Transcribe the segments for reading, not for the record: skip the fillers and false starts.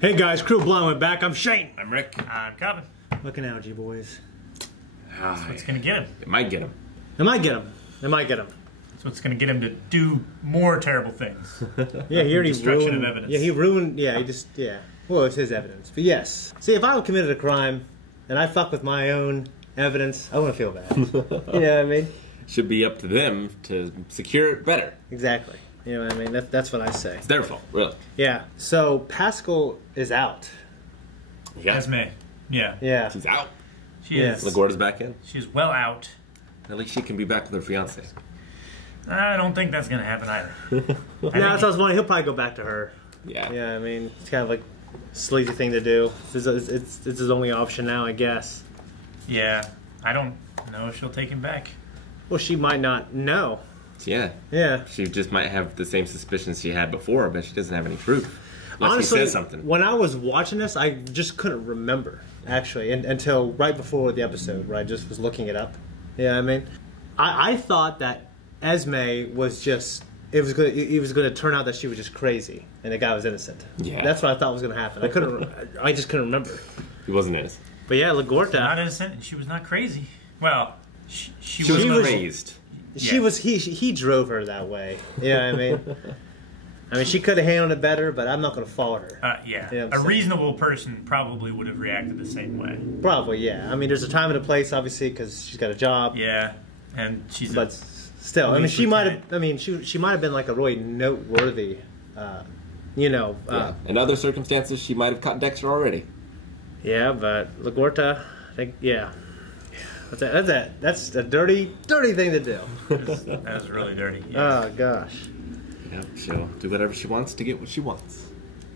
Hey guys, Crew Blind went back. I'm Shane. I'm Rick. I'm Calvin. Looking out, you boys. That's what's gonna get him. It might get him. It might get him. It might get him. That's what's gonna get him to do more terrible things. Yeah, he already Destruction ruined. of evidence. Yeah, he ruined. Yeah, he just. Yeah. Well, it's his evidence. But yes. See, if I committed a crime and I fuck with my own evidence, I wouldn't feel bad. You know what I mean? Should be up to them to secure it better. Exactly. You know what I mean? That's what I say. It's their fault, really. Yeah. So Pascal is out. Yeah. Esme. Yeah. Yeah. She's out. She is. LaGuardia's back in. She's well out. At least she can be back with her fiance. I don't think that's gonna happen either. No, that's what I was wondering. He'll probably go back to her. Yeah. Yeah. I mean, it's kind of like a sleazy thing to do. It's his only option now, I guess. Yeah. I don't know if she'll take him back. Well, she might not know. Yeah. Yeah. She just might have the same suspicions she had before, but she doesn't have any proof. Unless Honestly, he says something. when I was watching this, I just couldn't remember, actually, until right before the episode, where I just was looking it up. Yeah, I mean, I thought that Esme was just, it was going to turn out that she was just crazy, and the guy was innocent. Yeah. That's what I thought was going to happen. I just couldn't remember. He wasn't innocent. But yeah, LaGuardia. Not innocent, and she was not crazy. Well, she She was was raised. He drove her that way. Yeah, I mean, she could have handled it better, but I'm not going to follow her. Yeah. You know what I'm A saying? reasonable person probably would have reacted the same way. Probably, yeah. I mean, there's a time and a place, obviously, because she's got a job. Yeah. And she's But still, I mean, police she might have. lieutenant. I mean, she might have been like a really noteworthy, Yeah. In other circumstances, she might have caught Dexter already. Yeah, but LaGuardia, I think, yeah. That's a dirty thing to do. that was really dirty. Yeah. Oh gosh. Yep, she'll do whatever she wants to get what she wants.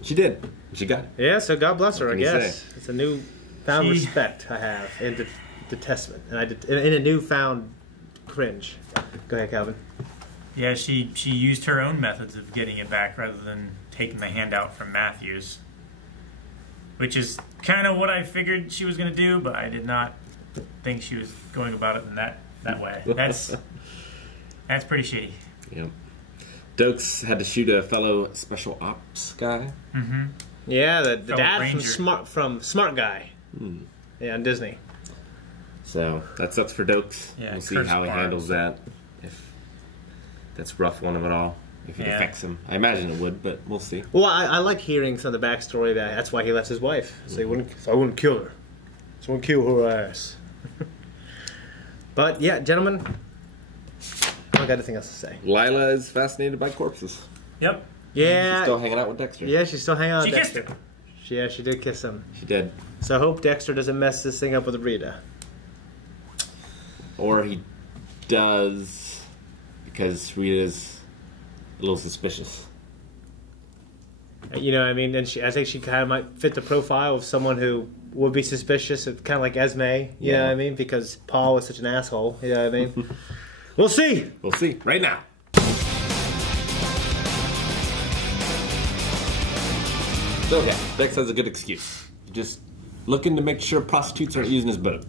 She did. She got it. Yeah, so God bless her. What I can you guess say? it's a newfound respect I have in the Testament, and in a newfound cringe. Go ahead, Calvin. Yeah, she used her own methods of getting it back rather than taking the handout from Matthews. Which is kind of what I figured she was going to do, but I did not think she was going about it in that way. That's pretty shitty. Yep. Dokes had to shoot a fellow special ops guy. Mm-hmm. Yeah, the Fellow dad Ranger. from Smart Guy. Yeah, on Disney. So that sucks for Dokes. Yeah, we'll see curse how he bars. handles that. If that's rough one of it all. If it Yeah. affects him. I imagine it would, but we'll see. Well, I like hearing some of the backstory that's why he left his wife. So I wouldn't kill her. So I wouldn't kill her ass. But yeah, gentlemen, I don't got anything else to say. Lila is fascinated by corpses. Yep. Yeah, She's still hanging out with Dexter. yeah, she's still hanging out with She kissed Dexter. him. She did kiss him. She did. So I hope Dexter doesn't mess this thing up with Rita. Or he does because Rita's a little suspicious. You know what I mean? And I think she kind of might fit the profile of someone who would be suspicious, of kind of like Esme. You know what I mean? Because Paul was such an asshole. You know what I mean? We'll see. We'll see. Right now. So yeah, Dex has a good excuse. Just looking to make sure prostitutes aren't using his boat.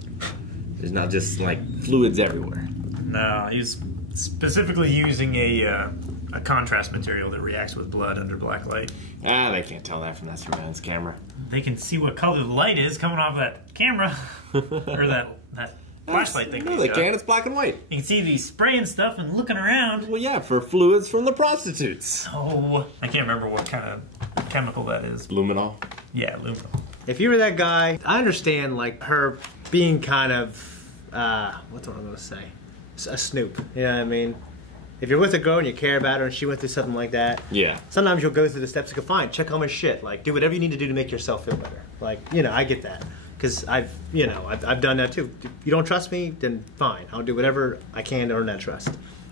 There's not just like fluids everywhere. No, he's specifically using a contrast material that reacts with blood under black light. Ah, they can't tell that from that surveillance camera. They can see what color the light is coming off that camera. Or that flashlight thing. No, they can't. It's black and white. You can see these spraying stuff and looking around. Well, yeah, for fluids from the prostitutes. Oh, I can't remember what kind of chemical that is. Luminol. Yeah, aluminum. If you were that guy, I understand like her being kind of what's what I'm gonna say, a snoop. You know what I mean? If you're with a girl and you care about her and she went through something like that, Yeah. sometimes you'll go through the steps to go, fine, check on my shit. Like, do whatever you need to do to make yourself feel better. Like, I get that. Because I've done that too. If you don't trust me, then fine. I'll do whatever I can to earn that trust.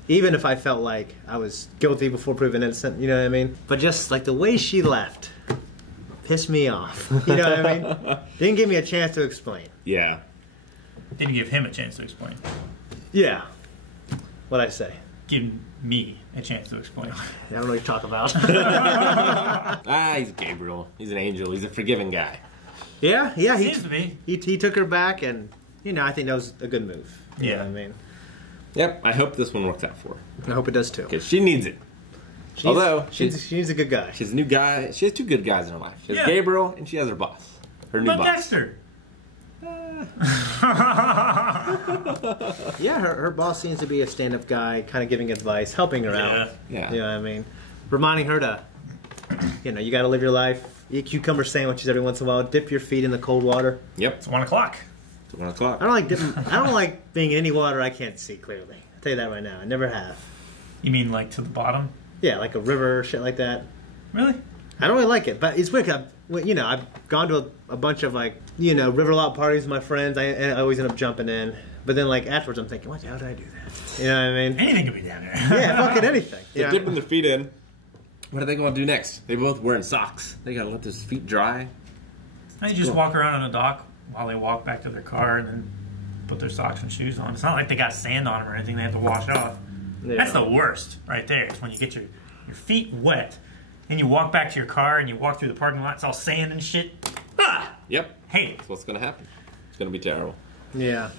Even if I felt like I was guilty before proven innocent, you know what I mean? But just like the way she left pissed me off. You know what I mean? Didn't give me a chance to explain. Yeah. Didn't give him a chance to explain. Yeah. What'd I say? Give me a chance to explain. I don't know what you're talking about. He's Gabriel. He's an angel. He's a forgiving guy. Yeah, Seems to be. he took her back, and I think that was a good move. You know what I mean? Yep, I hope this one works out for her. I hope it does too. Because she needs it. Although she's a good guy. she's a new guy. She has two good guys in her life. She has Yeah. Gabriel and she has her boss. Her new But boss. Dexter. Yeah, her boss seems to be a stand-up guy, kind of giving advice, helping her out. Yeah. You know what I mean? Reminding her to, you got to live your life. Eat cucumber sandwiches every once in a while. Dip your feet in the cold water. Yep. It's 1 o'clock. It's 1 o'clock. I don't like being in any water I can't see clearly. I'll tell you that right now. I never have. You mean like to the bottom? Yeah, like a river, shit like that. Really? I don't really like it, but it's weird. I've gone to a bunch of river lot parties with my friends. I always end up jumping in, but then afterwards I'm thinking, what the hell did I do that? You know what I mean? Anything could be down there. Yeah, fucking anything. They're dipping their feet in. What are they going to do next? They both wearing socks. They got to let their feet dry. They just walk around on a dock while they walk back to their car and then put their socks and shoes on. It's not like they got sand on them or anything they have to wash off. Yeah. That's the worst right there. Is when you get your feet wet and you walk back to your car and you walk through the parking lot. It's all sand and shit. Ah! Yep. Hate it. That's what's going to happen. It's going to be terrible. Yeah.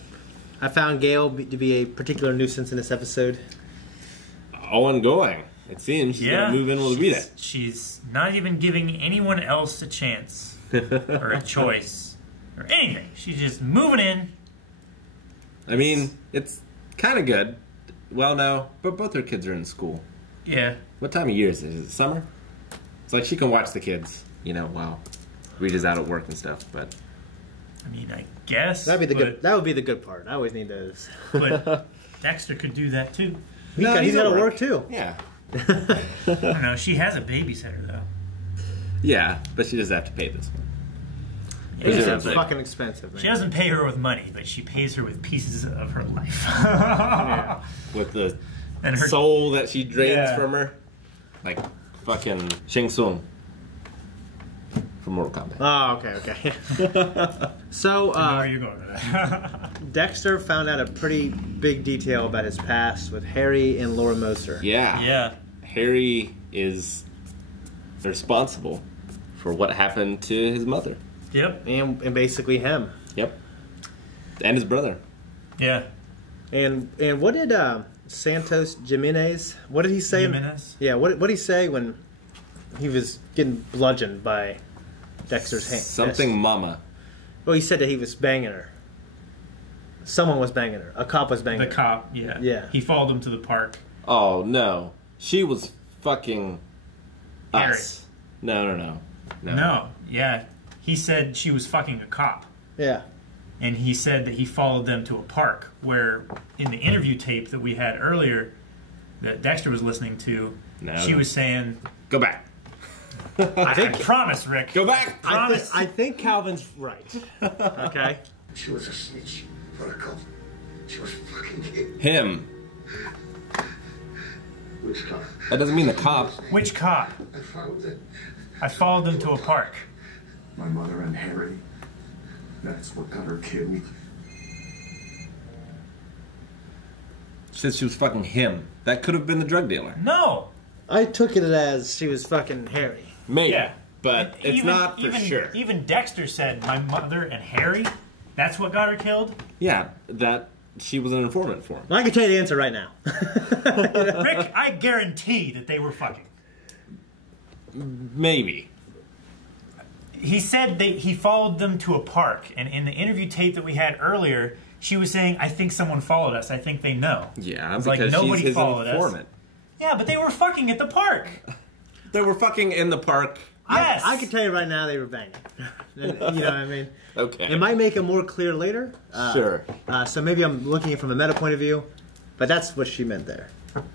I found Gail to be a particular nuisance in this episode. Ongoing. It seems she's going to move in with Rita. She's not even giving anyone else a chance or a choice or anything. She's just moving in. I mean, it's kind of good. Well, no, but both her kids are in school. Yeah. What time of year is it? Is it summer? It's like she can watch the kids, while Rita's out at work and stuff. But I mean, I guess That would be the good part. I always need those. But Dexter could do that too. He's got to work too. Yeah. I don't know. She has a babysitter though. Yeah, but she doesn't have to pay this one. It's Yeah. fucking expensive, man. She doesn't pay her with money, but she pays her with pieces of her life. With the And her soul that she drains Yeah. from her. Like fucking Shang Tsung from Mortal Kombat. Oh, okay. So, Where are you going with that? Dexter found out a pretty big detail about his past with Harry and Laura Moser. Yeah. Yeah. Harry is responsible for what happened to his mother. Yep. And basically him. Yep. And his brother. Yeah. And what did Santos Jimenez, what did he say? Jimenez? Yeah, what did he say when he was getting bludgeoned by Dexter's hand? Something mama. Well, he said that he was banging her. Someone was banging her. A cop was banging The her. cop, yeah. Yeah. He followed him to the park. Oh, no. She was fucking Harry. us. No. No, yeah. He said she was fucking a cop. Yeah. And he said that he followed them to a park where in the interview tape that we had earlier that Dexter was listening to, she was saying, Go back. I promise, Rick. Go back. Promise. I think Calvin's right. Okay? She was a snitch for a cop. She was fucking him. Him. Which cop? That doesn't mean the cop. Which cop? I found it. I followed them to a park. My mother and Harry. That's what got her killed. She said she was fucking him. That could have been the drug dealer. No. I took it as she was fucking Harry. Maybe. Yeah. But And it's not for sure. Even Dexter said, my mother and Harry, that's what got her killed? Yeah, that she was an informant for him. I can tell you the answer right now. Rick, I guarantee that they were fucking. Maybe. He said that he followed them to a park, and in the interview tape that we had earlier, she was saying, I think someone followed us. I think they know. Yeah, It's because like nobody she's his followed informant. us. Yeah, but they were fucking at the park. They were fucking in the park. Yes. I can tell you right now they were banging. You know what I mean? Okay. It might make it more clear later. Sure. So maybe I'm looking at it from a meta point of view, but that's what she meant there.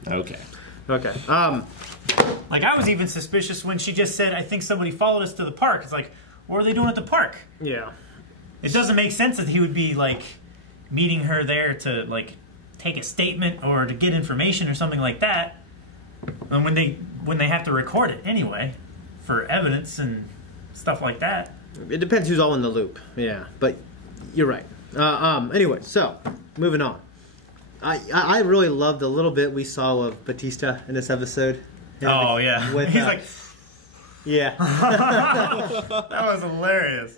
Okay. Okay. Like, I was even suspicious when she just said, I think somebody followed us to the park. It's like, what are they doing at the park? Yeah. It doesn't make sense that he would be, like, meeting her there to, like, take a statement or to get information or something like that. And when they have to record it anyway, for evidence and stuff like that. It depends who's all in the loop. Yeah, but you're right. Anyway, so moving on. I really loved the little bit we saw of Batista in this episode. Oh, yeah. With, He's like, yeah. that was hilarious.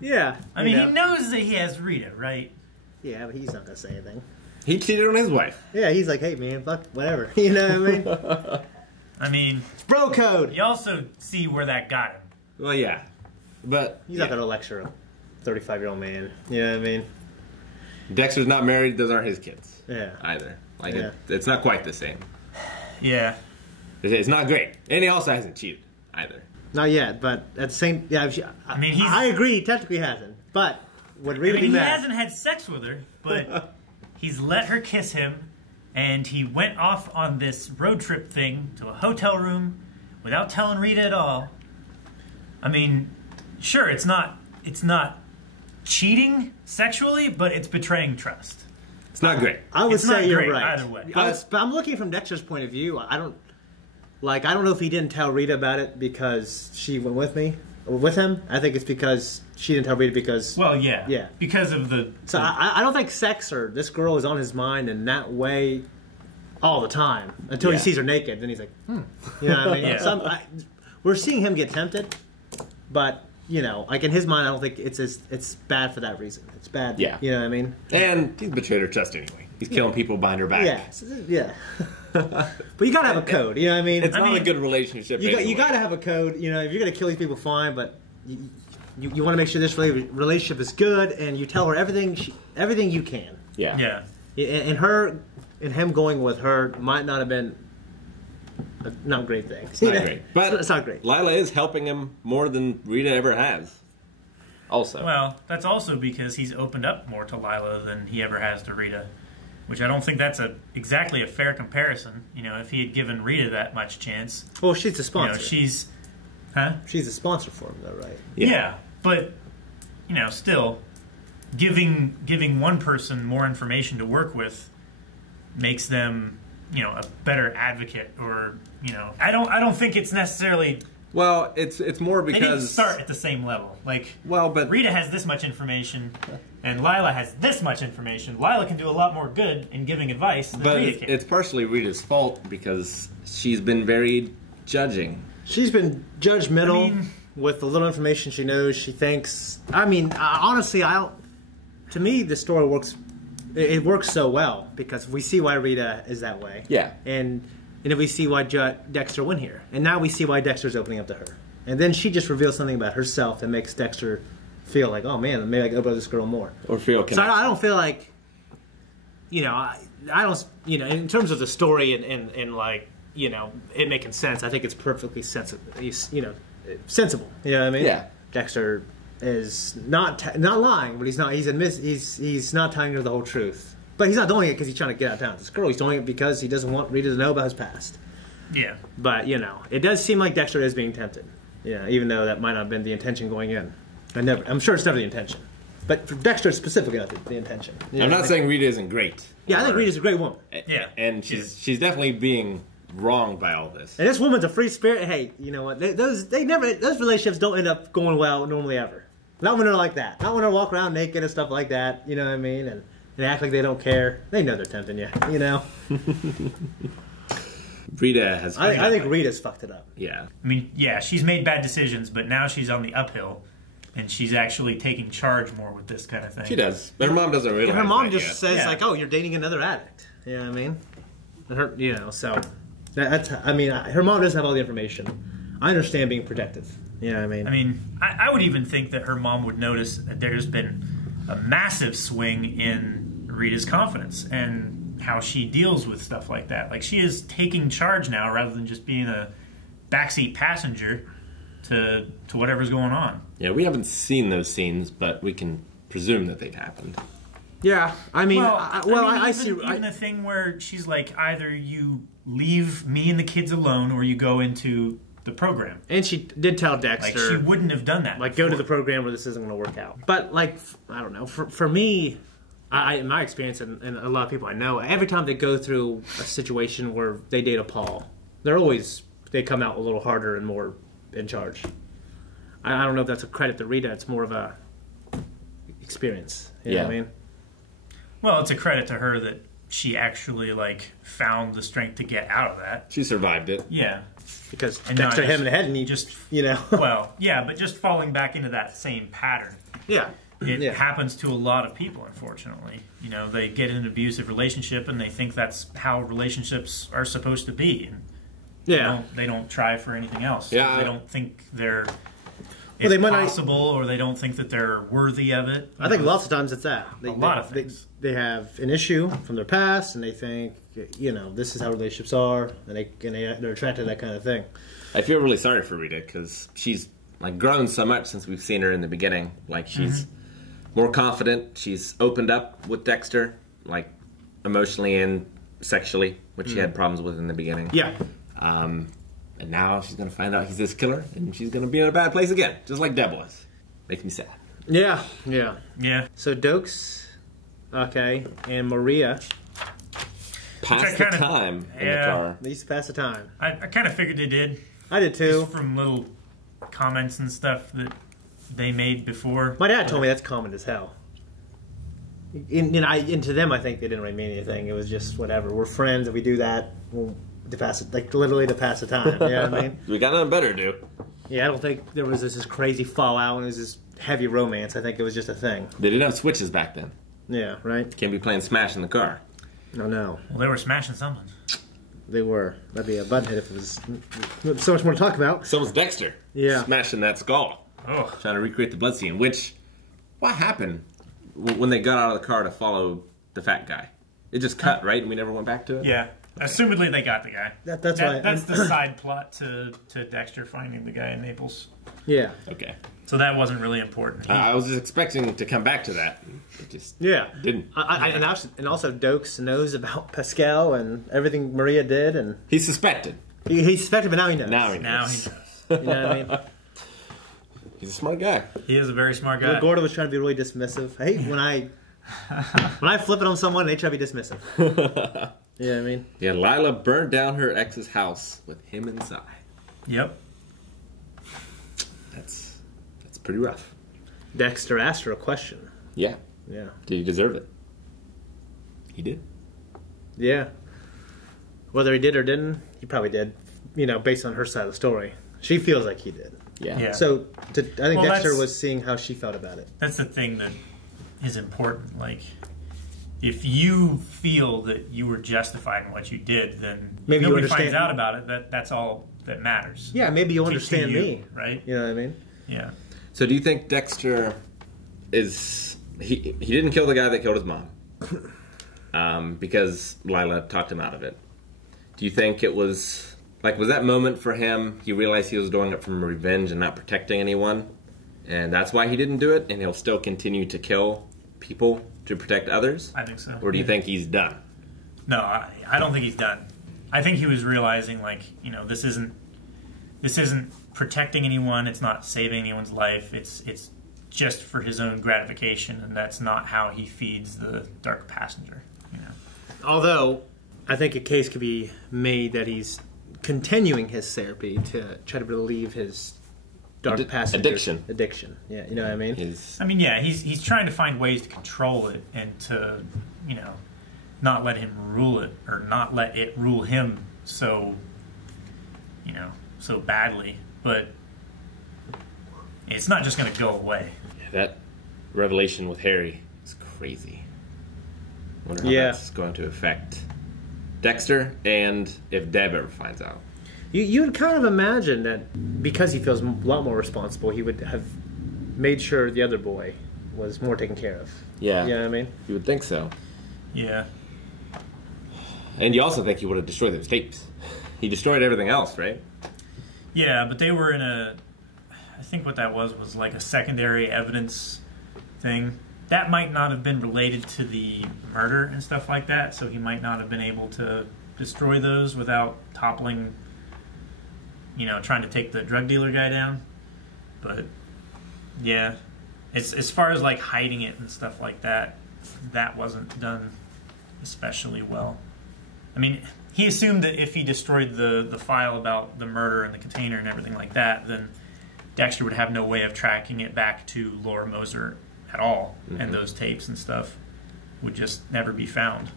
Yeah. I mean, he knows that he has Rita, right? Yeah, but he's not going to say anything. He cheated on his wife. Yeah, he's like, hey, man, fuck, whatever. You know what I mean? I mean, It's bro code. you also see where that got him. Well, yeah. But He's not going to lecture a 35-year-old man. You know what I mean? Dexter's not married. Those aren't his kids. Yeah. Either. Like, Yeah. it's not quite the same. Yeah. It's not great. And he also hasn't cheated either. Not yet, but at the same... Yeah, I mean, he's... I agree, technically he hasn't. But would really I mean, be he mad. hasn't had sex with her, but he's let her kiss him, and he went off on this road trip thing to a hotel room without telling Rita at all. I mean, sure, it's not cheating sexually, but it's betraying trust. It's not great. I would It's say not you're great right. either way. But I'm looking from Dexter's point of view. I don't know if he didn't tell Rita about it because she went with him. I think it's because she didn't tell Rita because... Well, yeah. Yeah. Because of the... So I don't think sex or this girl is on his mind in that way all the time until he sees her naked. Then he's like, You know what I mean? Yeah. We're seeing him get tempted, but like in his mind, I don't think it's bad for that reason. It's bad. Yeah. You know what I mean? And he's betrayed her trust anyway. He's killing people behind her back. Yeah. But you gotta have a code. You know what I mean? It's not a good relationship. You gotta have a code. If you're gonna kill these people, fine. But you want to make sure this relationship is good, and you tell her everything you can. Yeah. Yeah. And him going with her might not have been a not great thing. It's not great. But it's not great. Lila is helping him more than Rita ever has. Also. Well, that's also because he's opened up more to Lila than he ever has to Rita, which I don't think that's exactly a fair comparison. If he had given Rita that much chance, Well, she's a sponsor. she's She's a sponsor for him, though, right? Yeah, but still, giving one person more information to work with makes them a better advocate, or I don't think it's necessarily. Well, it's more They need because to start at the same level. Like, but Rita has this much information, and Lila has this much information. Lila can do a lot more good in giving advice than Rita can. it's partially Rita's fault because she's been very judging. She's been judgmental with the little information she knows. She thinks. Honestly, to me, the story works. It works so well because we see why Rita is that way. Yeah. And then we see why Dexter went here. And now we see why Dexter's opening up to her. And then she just reveals something about herself that makes Dexter feel like, oh man, maybe I can open up this girl more. Or feel connected. So I don't feel like, I don't, in terms of the story and like, it making sense, I think it's perfectly sensible. Sensible. You know what I mean? Yeah. Dexter is not lying, but he's not telling her the whole truth. But he's not doing it because he's trying to get out of town with this girl. He's doing it because he doesn't want Rita to know about his past. Yeah. But, it does seem like Dexter is being tempted. Even though that might not have been the intention going in. I'm sure it's never the intention. But for Dexter specifically, not the intention. I'm not saying Rita isn't great. Yeah, I think Rita's a great woman. Yeah. And she's definitely being wronged by all this. And this woman's a free spirit. Hey, you know what? Those relationships don't end up going well normally ever. Not when they're like that. Not when they walk around naked and stuff like that. You know what I mean? And they act like they don't care. They know they're tempting you. Rita has. I think Rita's fucked it up. Yeah. She's made bad decisions, but now she's on the uphill, and she's actually taking charge more with this kind of thing. She does. But her mom doesn't realize. Her mom that just yet. says like, "Oh, you're dating another addict." You know what I mean? So her mom doesn't have all the information. I understand being protective. You know what I mean? I would even think that her mom would notice that there's been a massive swing in Rita's confidence and how she deals with stuff like that. Like, she is taking charge now rather than just being a backseat passenger to whatever's going on. Yeah, we haven't seen those scenes, but we can presume that they've happened. Yeah, I see. Even the thing where she's like, either you leave me and the kids alone, or you go into the program. And she did tell Dexter. Like, she wouldn't have done that. Like, go to the program where this isn't going to work out. But, like, I don't know. For me, in my experience, and a lot of people I know, every time they go through a situation where they date a Paul, they come out a little harder and more in charge. I don't know if that's a credit to Rita. It's more of a experience. You know what I mean? Well, it's a credit to her that she actually, like, found the strength to get out of that. She survived it. Yeah. Because Dexter hit him in the head and he just, Well, yeah, but just falling back into that same pattern. Yeah. It happens to a lot of people, unfortunately. They get in an abusive relationship and they think that's how relationships are supposed to be. And Yeah. They don't try for anything else. Yeah. They don't think they're Well, they might not- possible, or they don't think that they're worthy of it. I think lots of times it's that. A lot of things. They have an issue from their past, and they think, this is how relationships are, and they're attracted to that kind of thing. I feel really sorry for Rita because she's like grown so much since we've seen her in the beginning. Like she's more confident. She's opened up with Dexter, like emotionally and sexually, which she had problems with in the beginning. Yeah. And now she's going to find out he's this killer, and she's going to be in a bad place again, just like Deb was. Makes me sad. Yeah. So Dokes, okay, and Maria, Pass the time in the car. they used to pass the time. I kind of figured they did. I did too. Just from little comments and stuff that they made before. My dad told me that's common as hell. And to them, I think they didn't really mean anything. It was just whatever. We're friends, and we do that to pass it, like literally to pass the time. You know what I mean? We got nothing better to do. Yeah, I don't think there was this crazy fallout and it was this heavy romance. I think it was just a thing. They didn't have switches back then. Yeah, right? Can't be playing Smash in the car. Oh, no. Well, they were smashing something. They were. That'd be a button hit if it was so much more to talk about. So was Dexter. Yeah. Smashing that skull. Oh. Trying to recreate the blood scene. What happened when they got out of the car to follow the fat guy? It just cut, right? And we never went back to it? Yeah. Assumedly, they got the guy. That's right. That's the side plot to Dexter finding the guy in Naples. Yeah. Okay. So that wasn't really important. I was just expecting to come back to that. It just didn't. And also Dokes knows about Pascal and everything Maria did, and He suspected. he suspected, but now he knows. Now he Now knows. he knows. You know what I mean? He's a smart guy. He is a very smart guy. Gordo was trying to be really dismissive. I hate when I flip it on someone, they try to be dismissive. You know what I mean? Yeah, Lila burned down her ex's house with him inside. Yep. That's pretty rough. Dexter asked her a question. Yeah. Yeah. Did he deserve it? He did. Yeah. Whether he did or didn't, he probably did. Based on her side of the story. She feels like he did. Yeah. So I think Dexter that's- was seeing how she felt about it. That's the thing that is important. Like, if you feel that you were justified in what you did, then Maybe you nobody understand- finds out about it. That's all that matters. Yeah, maybe you To understand you, me. right? You know what I mean? Yeah. So do you think Dexter is... He didn't kill the guy that killed his mom. Because Lila talked him out of it. Do you think it was... was that moment for him, he realized he was doing it from revenge and not protecting anyone? And that's why he didn't do it? And he'll still continue to kill people to protect others? I think so. Or do you think he's done? No, I don't think he's done. I think he was realizing, this isn't protecting anyone. It's not saving anyone's life. It's just for his own gratification, and that's not how he feeds the dark passenger. Although, I think a case could be made that he's continuing his therapy to try to relieve his dark passenger addiction. Yeah, you know what I mean? He's trying to find ways to control it and to, not let him rule it, or not let it rule him so badly. But it's not just going to go away. Yeah, that revelation with Harry is crazy. I wonder how that's going to affect Dexter, and if Deb ever finds out. You would kind of imagine that because he feels a lot more responsible, he would have made sure the other boy was more taken care of. Yeah. You know what I mean? You would think so. Yeah. And you also think he would have destroyed those tapes. He destroyed everything else, right? Yeah, but they were in I think what that was like a secondary evidence thing. That might not have been related to the murder and stuff like that, so he might not have been able to destroy those without toppling, trying to take the drug dealer guy down. But, yeah, as far as, hiding it and stuff like that, that wasn't done especially well. I mean, he assumed that if he destroyed the file about the murder and the container and everything like that, then Dexter would have no way of tracking it back to Laura Moser at all, and those tapes and stuff would just never be found.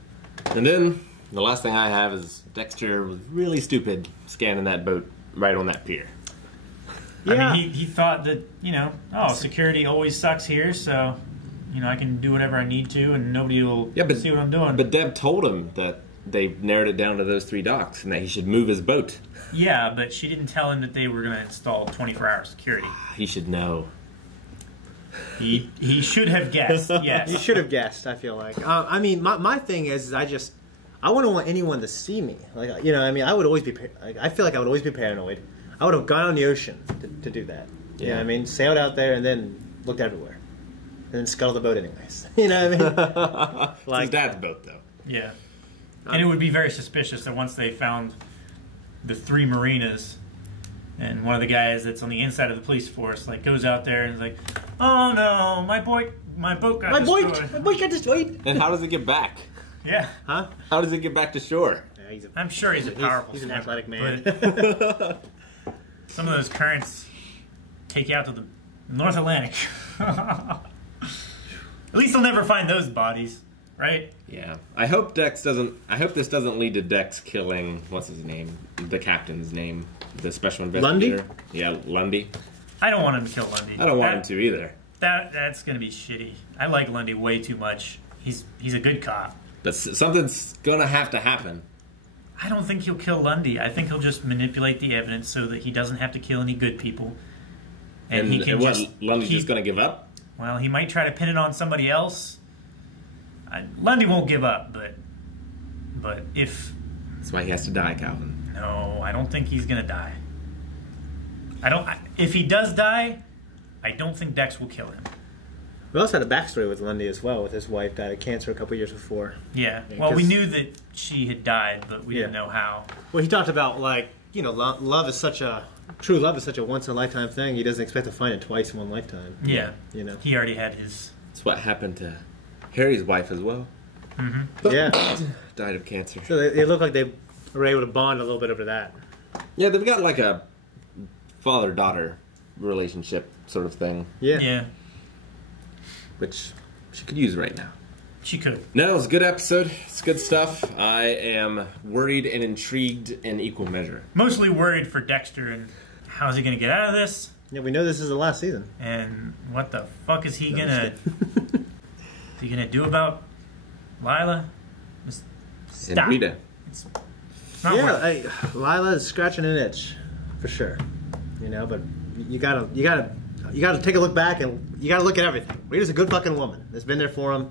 And then the last thing I have is Dexter was really stupid scanning that boat right on that pier. Yeah. I mean, he thought that, security always sucks here, so, I can do whatever I need to and nobody will see what I'm doing. But Deb told him that they narrowed it down to those 3 docks and that he should move his boat. Yeah, but she didn't tell him that they were going to install 24-hour security. He should know. He should have guessed, yes. You should have guessed, I feel like. I mean, my thing is I wouldn't want anyone to see me. Like, you know, I mean, I would always be, I feel like I would always be paranoid. I would have gone on the ocean to do that. Yeah. You know what I mean? Sailed out there and then looked everywhere. And then scuttled the boat anyways. You know what I mean? Like, it's his dad's boat, though. Yeah. And it would be very suspicious that once they found the 3 marinas, and one of the guys that's on the inside of the police force like goes out there and is like, "Oh no, my boat got destroyed." My boat got destroyed. And how does it get back? Yeah. Huh? How does it get back to shore? Yeah, I'm sure he's a powerful He's an swimmer, athletic man. but some of those currents take you out to the North Atlantic. At least they'll never find those bodies, right? Yeah. I hope this doesn't lead to Dex killing, what's his name? The captain's name. The special investigator. Lundy? Yeah, Lundy. I don't want him to kill Lundy. I don't want him to either. That's going to be shitty. I like Lundy way too much. He's a good cop. But something's gonna have to happen. I don't think he'll kill Lundy. I think he'll just manipulate the evidence so that he doesn't have to kill any good people. And he can Lundy's just gonna give up? Well, he might try to pin it on somebody else. Lundy won't give up, but if... That's why he has to die, Calvin. No, I don't think he's gonna die. If he does die, I don't think Dex will kill him. We also had a backstory with Lundy as well, with his wife died of cancer a couple years before. Yeah. Well, we knew that she had died, but we didn't know how. Well, he talked about, like, you know, love is such a... True love is such a once-in-a-lifetime thing. He doesn't expect to find it twice in one lifetime. Yeah. You know? He already had his... That's what happened to Harry's wife as well. Mm-hmm. Yeah. Died of cancer. So they look like they were able to bond a little bit over that. Yeah, they've got like a father-daughter relationship sort of thing. Yeah. Yeah. Which she could use right now. She could. No, it was a good episode. It's good stuff. I am worried and intrigued in equal measure. Mostly worried for Dexter and how's he going to get out of this? Yeah, we know this is the last season. And what the fuck is he gonna do about Lila? Stop. And Rita. It's not worth it. Lila is scratching an itch, for sure. You know, but you gotta take a look back and you gotta look at everything. Rita's a good fucking woman. That's been there for him.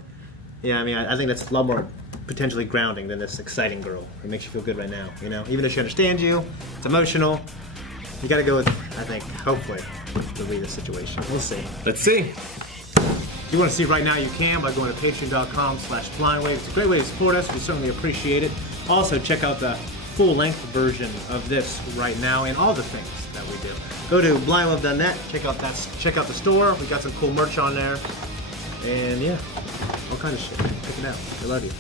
Yeah, I mean, I think that's a lot more potentially grounding than this exciting girl. It makes you feel good right now, you know? Even though she understands you, it's emotional. You gotta go with, I think, hopefully, the Rita situation. We'll see. Let's see. If you want to see right now, you can by going to patreon.com/blindwave. It's a great way to support us. We certainly appreciate it. Also, check out the full-length version of this right now and all the things that we do. Go to blindwave.net. Check out the store. We got some cool merch on there. And yeah, all kind of shit. Check it out. I love you.